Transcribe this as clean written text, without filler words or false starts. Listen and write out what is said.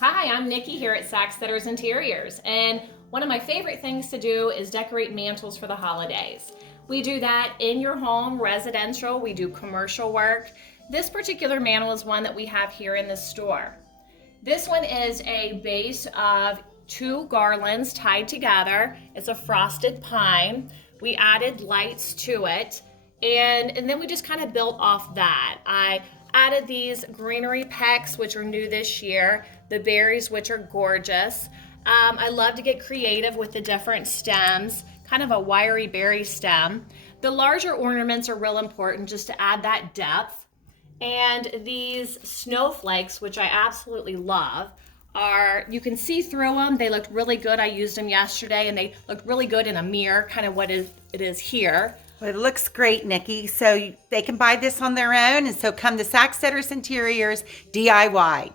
Hi, I'm Nikki here at Sacksteders Interiors, and one of my favorite things to do is decorate mantles for the holidays. We do that in your home, residential, we do commercial work. This particular mantle is one that we have here in the store. This one is a base of two garlands tied together. It's a frosted pine. We added lights to it, and then we just kind of built off that. I added these greenery pecks, which are new this year, the berries, which are gorgeous. I love to get creative with the different stems, kind of a wiry berry stem. The larger ornaments are real important just to add that depth. And these snowflakes, which I absolutely love, you can see through them. They looked really good. I used them yesterday and they looked really good in a mirror, kind of what it is here. Well, it looks great, Nikki. So they can buy this on their own, and so come to Sacksteders Interiors DIY.